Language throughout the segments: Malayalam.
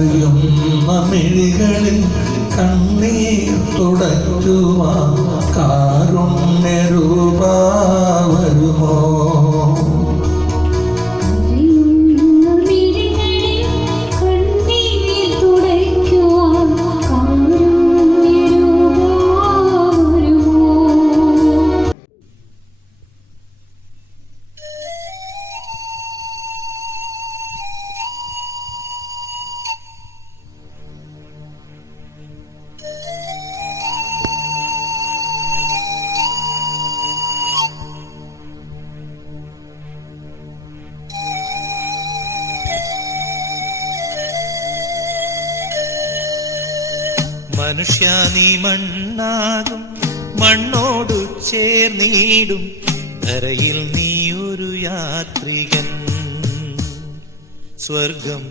കരയുന്ന മിഴികളിൽ കണ്ണീർ തുടയ്ക്കുവാ കാരുണ്യരൂപാ വരുമോ? മനുഷ്യ നീ മണ്ണാകും മണ്ണോടു ചേർന്നീടും ധരയിൽ നീ ഒരു യാത്രികൻ. സ്വർഗം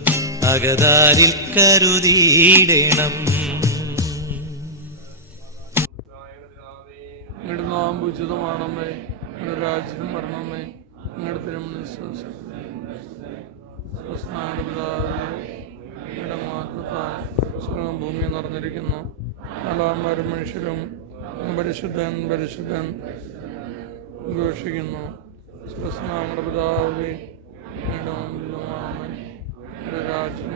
അകതാരിൽ കരുതിയിടണം. നിങ്ങളുടെ നാം ഉചിതമാണമേ നിങ്ങളുടെ രാജ്യം വരണമേ നിങ്ങളുടെ പിതാവേ നിങ്ങളുടെ മാതൃത്താൽ സ്വർഗം ഭൂമി നിറഞ്ഞിരിക്കുന്നു. നല്ലവന്മാരും മനുഷ്യരും പരിശുദ്ധൻ പരിശുദ്ധൻ ഘോഷിക്കുന്നു. സ്നാങ്ങളുടെ പിതാവേ ഉചിതമാണമേ നിങ്ങളുടെ രാജ്യം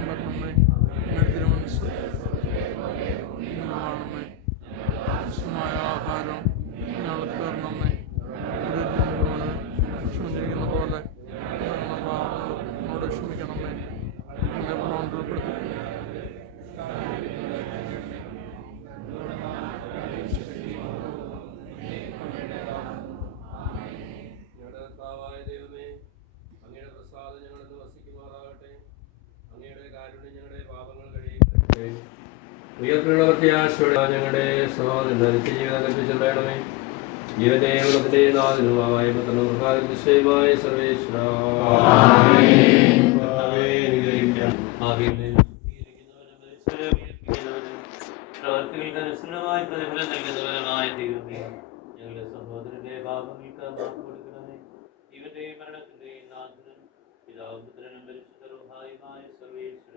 ഉയർത്തിനുള്ള പ്രത്യാശയോടെ ഞങ്ങളുടെ സഹോദരൻ ധരിച്ച ജീവിതം കൽപ്പിച്ചെല്ലണമേ ജീവന്റെ ഉള്ളതിന്റെ നാദിനുമായ പുത്രനും പ്രഭാതം നിശ്ചയമായ സർവേശ്വര. പ്രവർത്തികൾക്കനുസൃതമായി പ്രതിഫലം നൽകുന്നവരമായ ദൈവമേ ഞങ്ങളുടെ സഹോദരന്റെ പാപങ്ങൾക്ക് മാപ്പ് കൊടുക്കണമേ. ഇവന്റെ മരണത്തിന്റെയും നാഥനും പിതാവും പുത്രനും പരിശുദ്ധരുമായ സർവേശ്വര.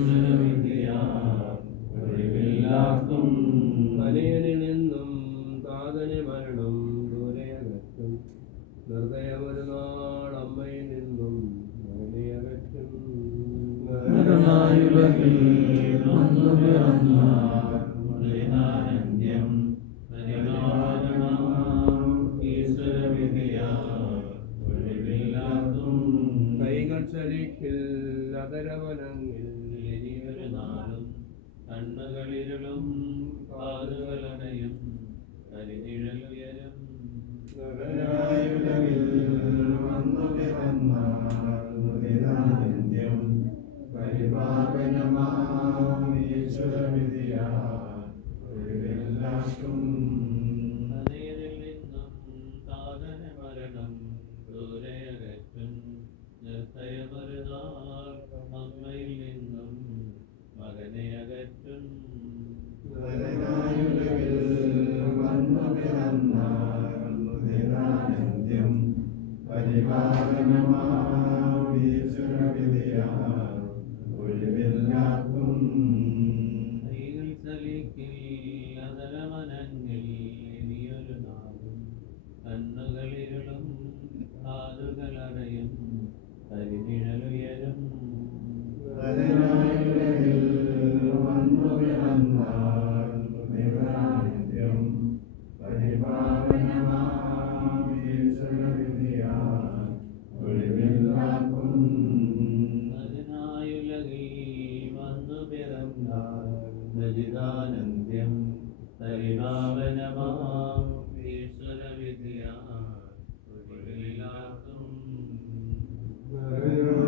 നരനായുലകിൽ ദരിതാനന്ത്യം പരിഭാവനമാം ഈശ്വരവിദ്യ ഒടുവിലാക്കും സ്ത്രീകൾ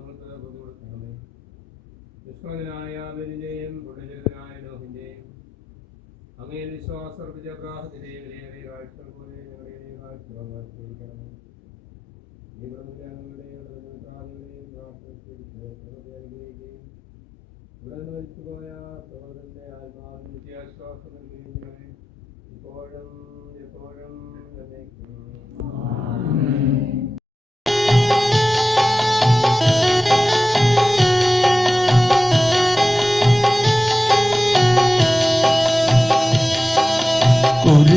കൊടുക്കണമേ നിഷ്കളനായ ബലിന്റെയും പുണ്യജഗതനായ നോഹിന്റെയും അങ്ങേ വിശ്വാസർപ്പിച്ച പ്രാർത്ഥനയും വിലയേറിയ കാഴ്ചകൾ പോലെ ഞങ്ങളുടെ കാഴ്ചകൾ സ്വീകരിക്കണമേ ഈ പ്രമുഖങ്ങളുടെയും പ്രാർത്ഥനകളെയും പ്രാർത്ഥന അനുഗ്രഹിക്കുകയും ഇവിടെ നിന്ന് മരിച്ചുപോയ സഹോദരന്റെ ആത്മാവിന് നിത്യാശ്വാസം നൽകുകയും ഇപ്പോഴും എപ്പോഴും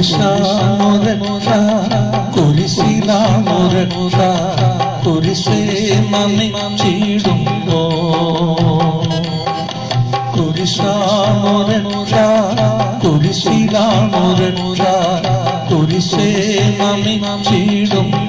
করিসাম রক্ষা করিসিলাম রক্ষা করিসে মানে চিড়ুম্ব করিসাম রক্ষা করিসিলাম রক্ষা করিসে মানে চিড়ুম্ব